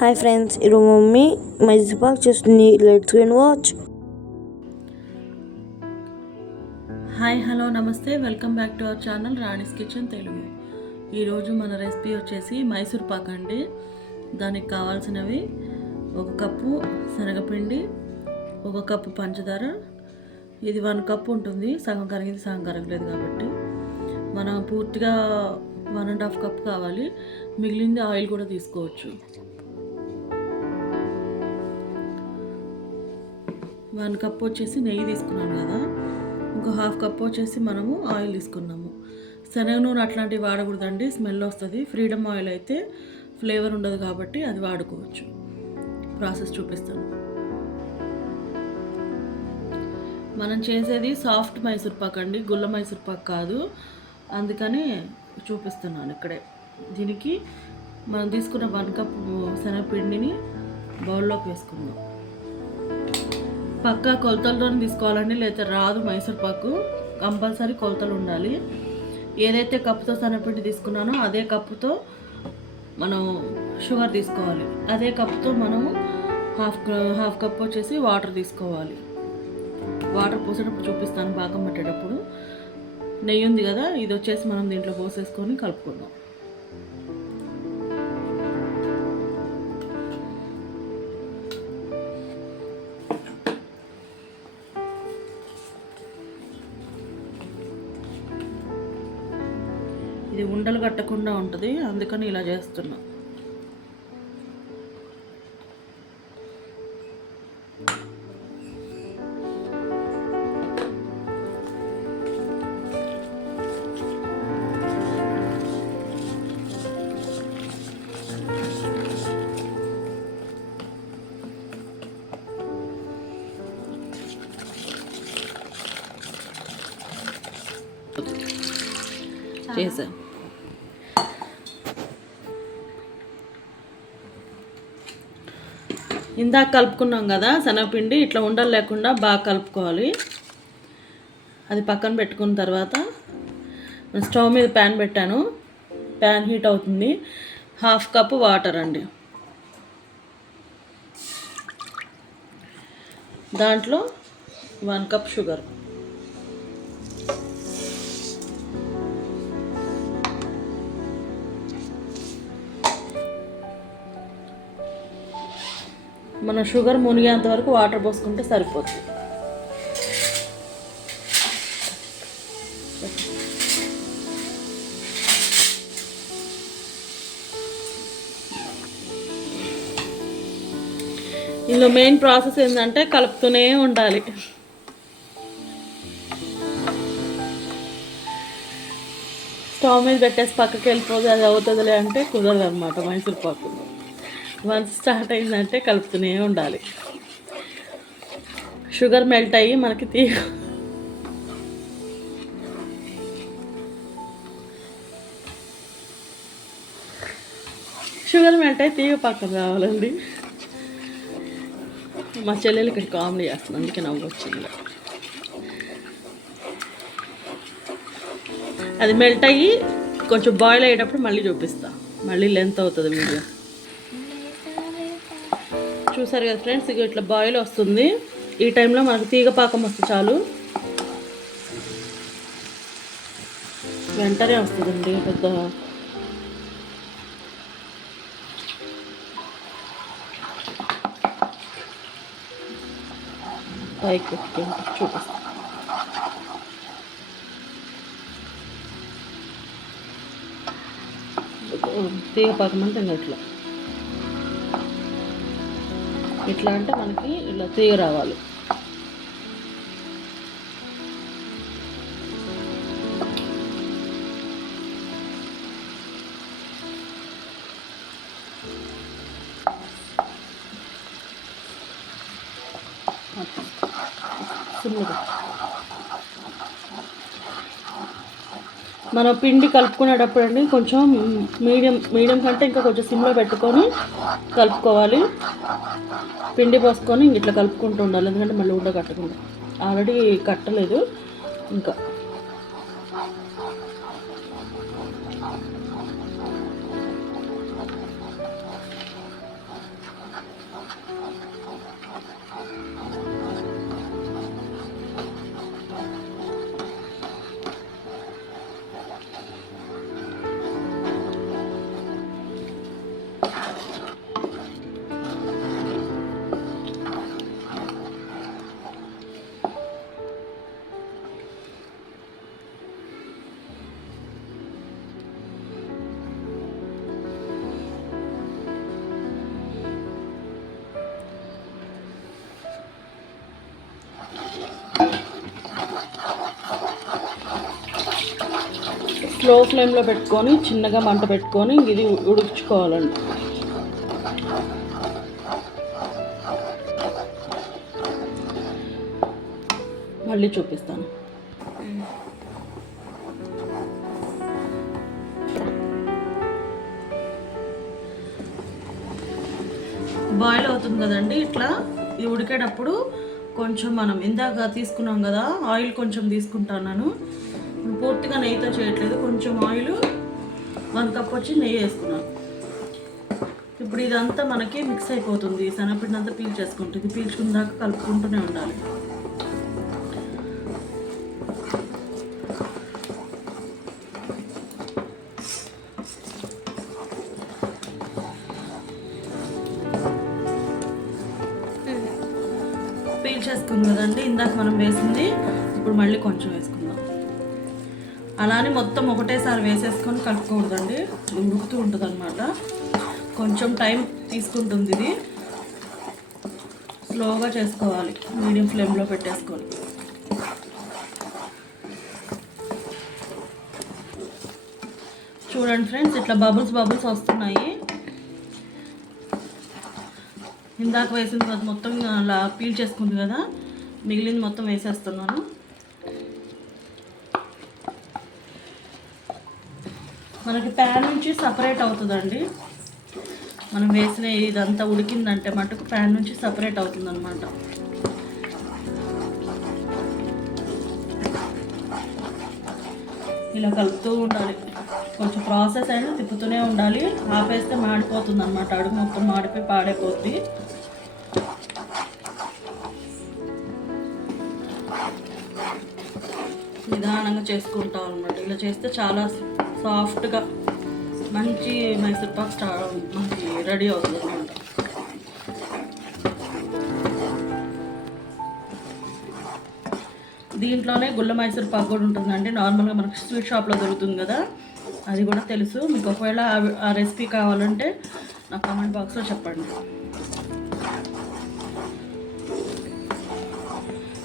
Hi friends, ఈరోజు mummy Mysore pak చేస్తుంది. Let's go and watch. Hi hello namaste, welcome back to our channel Rani's kitchen Telugu. ఈరోజు మన recipe వచ్చేసి మైసూర్పాక్ అండి. దానికి కావాల్సినవి 1 కప్పు శనగపిండి, 1 కప్పు పంచదార. ఇది 1 కప్పు ఉంటుంది, సగం కరిగింది సగం కరగలేదు కాబట్టి మనం పూర్తిగా 1.5 కప్ కావాలి. మిగిలింది ఆయిల్ కూడా తీసుకోవచ్చు. 1 కప్ వచ్చేసి నెయ్యి తీసుకున్నాను కదా, ఇంకో 1/2 కప్ వచ్చేసి మనము ఆయిల్ తీసుకున్నాము. శనగ నూనె అట్లాంటివి వాడకూడదండి, స్మెల్ వస్తుంది. ఫ్రీడమ్ ఆయిల్ అయితే ఫ్లేవర్ ఉండదు కాబట్టి అది వాడుకోవచ్చు. ప్రాసెస్ చూపిస్తాను. మనం చేసేది సాఫ్ట్ మైసూర్పాక్ అండి, గుల్ల మైసూర్పాక్ కాదు, అందుకని చూపిస్తున్నాను ఇక్కడే. దీనికి మనం తీసుకున్న 1 కప్ శనగపిండిని బౌల్లోకి వేసుకుందాం. పక్కా కొలతలతో తీసుకోవాలండి, లేకపోతే రాదు మైసూర్పాకు. కంపల్సరీ కొలతలు ఉండాలి. ఏదైతే కప్పుతో శనగపిండి తీసుకున్నానో అదే కప్పుతో మనం షుగర్ తీసుకోవాలి. అదే కప్పుతో మనము హాఫ్ కప్ వచ్చేసి వాటర్ తీసుకోవాలి. వాటర్ పోసేటప్పుడు చూపిస్తాను, పాకం పట్టేటప్పుడు. నెయ్యి ఉంది కదా, ఇది వచ్చేసి మనం దీంట్లో పోసేసుకొని కలుపుకుందాం. ఇది ఉండలు కట్టకుండా ఉంటుంది, అందుకని ఇలా చేస్తున్నా. చేసాం. ఇందాక కలుపుకున్నాం కదా శనగపిండి, ఇట్లా ఉండలు లేకుండా బాగా కలుపుకోవాలి. అది పక్కన పెట్టుకున్న తర్వాత స్టవ్ మీద ప్యాన్ పెట్టాను. ప్యాన్ హీట్ అవుతుంది. 1/2 కప్ వాటర్ అండి, దాంట్లో 1 కప్ షుగర్, మనం షుగర్ మునిగేంత వరకు వాటర్ పోసుకుంటే సరిపోతుంది. ఇందులో మెయిన్ ప్రాసెస్ ఏంటంటే కలుపుతూనే ఉండాలి. స్టవ్ మీద పెట్టేసి పక్కకి వెళ్ళిపోతే అది అవుతుందిలే అంటే కుదరదు అనమాట. మైసూర్పాకు వన్స్ స్టార్ట్ అయిందంటే కలుపుతూనే ఉండాలి. షుగర్ మెల్ట్ అయ్యి మనకి షుగర్ మెల్ట్ అయ్యి తీగ పక్కన రావాలండి. మా చెల్లెలు ఇక్కడ కామెడీ చేస్తుంది, అందుకే నవ్వు వచ్చింది. అది మెల్ట్ అయ్యి కొంచెం బాయిల్ అయ్యేటప్పుడు మళ్ళీ చూపిస్తా, మళ్ళీ లెంత్ అవుతుంది వీడియో. చూసారు కదా ఫ్రెండ్స్, ఇక ఇట్లా బాయిల్ వస్తుంది. ఈ టైంలో మనకు తీగ పాకం వస్తే చాలు, వెంటనే వస్తుందండి. పెద్ద పైకి చూపిస్తాను. తీగ పాకం అంటే ఇట్లా అంటే మనకి ఇలా తీగ రావాలి. మనం పిండి కలుపుకునేటప్పుడు అండి కొంచెం మీడియం కంటే ఇంకా కొంచెం సిమ్లో పెట్టుకొని కలుపుకోవాలి. పిండి పోసుకొని ఇట్లా కలుపుకుంటూ ఉండాలి, ఎందుకంటే మళ్ళీ ఉండ కట్టకుండా. ఆల్రెడీ కట్టలేదు ఇంకా. స్లో ఫ్లేమ్లో పెట్టుకొని చిన్నగా మంట పెట్టుకొని ఇది ఉడికించుకోవాలండి. మళ్ళీ చూపిస్తాను. బాయిల్ అవుతుంది కదండి. ఇట్లా ఇది ఉడికేటప్పుడు కొంచెం మనం ఇందాక తీసుకున్నాం కదా, ఆయిల్ కొంచెం తీసుకుంటున్నాను. పూర్తిగా నెయ్యితో చేయట్లేదు, కొంచెం ఆయిల్ 1 కప్ వచ్చి నెయ్యి వేసుకున్నాను. ఇప్పుడు ఇదంతా మనకి మిక్స్ అయిపోతుంది. శనగపిండి అంతా పీల్చేసుకుంటుంది. పీల్చుకున్నాక కలుపుకుంటూనే ఉండాలి. పీల్చేసుకుంది కదండి ఇందాక మనం వేసింది. ఇప్పుడు మళ్ళీ కొంచెం వేసుకుందాం. అలానే మొత్తం ఒకటేసారి వేసేసుకొని కలుపుకూడదండి, ఉడుకుతూ ఉంటుంది అన్నమాట. కొంచెం టైం తీసుకుంటుంది. ఇది స్లోగా చేసుకోవాలి, మీడియం ఫ్లేమ్లో పెట్టేసుకొని. చూడండి ఫ్రెండ్స్, ఇట్లా బబుల్స్ వస్తున్నాయి. ఇందాక వేసిన తర్వాత మొత్తం అలా పీల్ చేసుకుంది కదా, మిగిలింది మొత్తం వేసేస్తున్నాను. మనకి ప్యాన్ నుంచి సపరేట్ అవుతుందండి. మనం వేసిన ఇదంతా ఉడికిందంటే మటుకు ప్యాన్ నుంచి సపరేట్ అవుతుంది అనమాట. ఇలా కలుపుతూ ఉండాలి. కొంచెం ప్రాసెస్ అయినా తిప్పుతూనే ఉండాలి. ఆపేస్తే మాడిపోతుంది అనమాట. అడుగు మొత్తం మాడిపోయి పాడైపోద్ది. నిదానంగా చేసుకుంటాం అనమాట. ఇలా చేస్తే చాలా సాఫ్ట్గా మంచి మైసూర్ పాక్ మనకి రెడీ అవుతుంది అనమాట. దీంట్లోనే గుల్ల మైసూర్ పాక్ కూడా ఉంటుందండి. నార్మల్గా మనకి స్వీట్ షాప్లో దొరుకుతుంది కదా, అది కూడా తెలుసు మీకు. ఒకవేళ ఆ రెసిపీ కావాలంటే నా కామెంట్ బాక్స్లో చెప్పండి.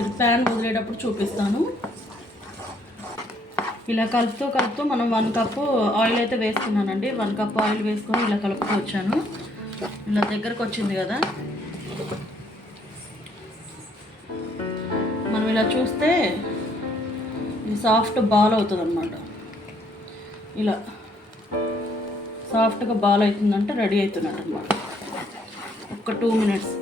ఇది ప్యాన్ వదిలేటప్పుడు చూపిస్తాను. ఇలా కలుపుతూ మనం 1 కప్పు ఆయిల్ అయితే వేసుకున్నానండి. 1 కప్ ఆయిల్ వేసుకొని ఇలా కలుపుతూ వచ్చాను. ఇలా దగ్గరకు వచ్చింది కదా, మనం ఇలా చూస్తే ఇది సాఫ్ట్ బాల్ అవుతుంది అన్నమాట. ఇలా సాఫ్ట్గా బాల్ అవుతుందంటే రెడీ అవుతున్నట్టు అన్నమాట. ఒక 2 మినిట్స్.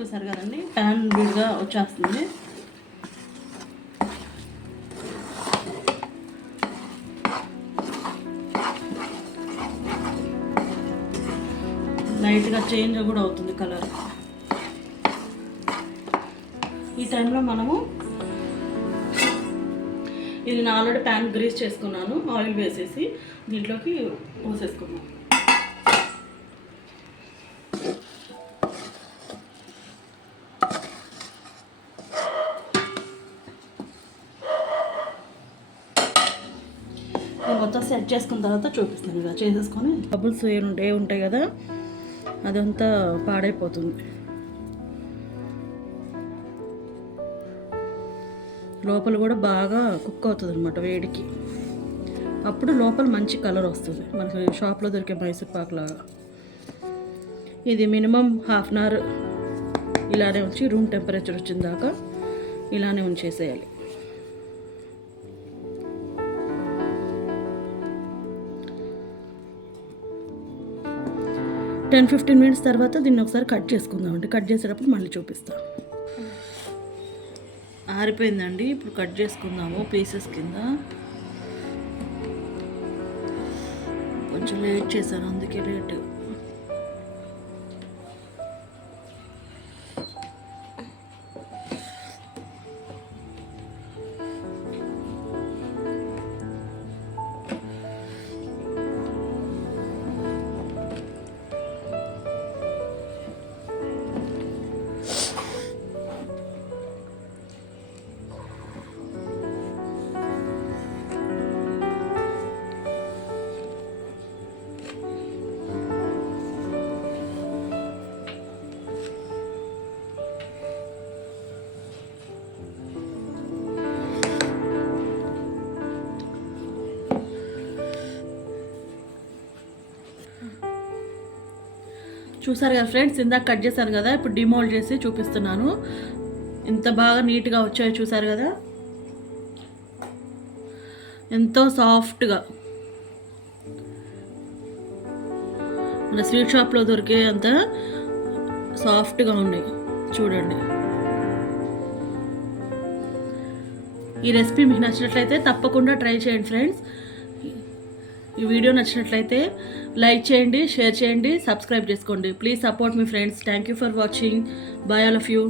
చూసారు కదండి, ప్యాన్ విడిగా వచ్చేస్తుంది. లైట్గా చేంజ్ కూడా అవుతుంది కలర్. ఈ టైంలో మనము ఇది నేను ఆల్రెడీ ప్యాన్ గ్రీస్ చేసుకున్నాను. ఆయిల్ వేసేసి దీంట్లోకి పోసేసుకున్నాను. మొత్తం సెట్ చేసుకున్న తర్వాత చూపిస్తాను. ఇలా చేసేసుకొని బబుల్స్ ఏ ఉంటాయి కదా, అదంతా పాడైపోతుంది. లోపల కూడా బాగా కుక్ అవుతుంది అనమాట వేడికి. అప్పుడు లోపల మంచి కలర్ వస్తుంది, మనకి షాప్లో దొరికే మైసూర్ పాక్ లాగా. ఇది మినిమం 1/2 అవర్ ఇలానే ఉంచి రూమ్ టెంపరేచర్ వచ్చిన దాకా ఇలానే ఉంచేసేయాలి. ఒక 10-15 మినిట్స్ తర్వాత దీన్ని ఒకసారి కట్ చేసుకుందామండి. కట్ చేసేటప్పుడు మళ్ళీ చూపిస్తాను. ఆరిపోయిందండి. ఇప్పుడు కట్ చేసుకుందాము పీసెస్ కింద. కొంచెం లేట్ చేశాను, అందుకే లేట్. చూసారు కదా ఫ్రెండ్స్, ఇందాక కట్ చేశాను కదా, ఇప్పుడు డిమోల్డ్ చేసి చూపిస్తున్నాను. ఇంత బాగా నీట్గా వచ్చాయో చూసారు కదా, ఎంతో సాఫ్ట్గా మన స్వీట్ షాప్లో దొరికే అంత సాఫ్ట్గా ఉన్నాయి చూడండి. ఈ రెసిపీ మీకు నచ్చినట్లయితే తప్పకుండా ట్రై చేయండి ఫ్రెండ్స్. ఈ వీడియో నచ్చినట్లయితే లైక్ చేయండి, షేర్ చేయండి, సబ్స్క్రైబ్ చేసుకోండి. ప్లీజ్ సపోర్ట్ మీ friends. Thank you for watching. Bye all of you.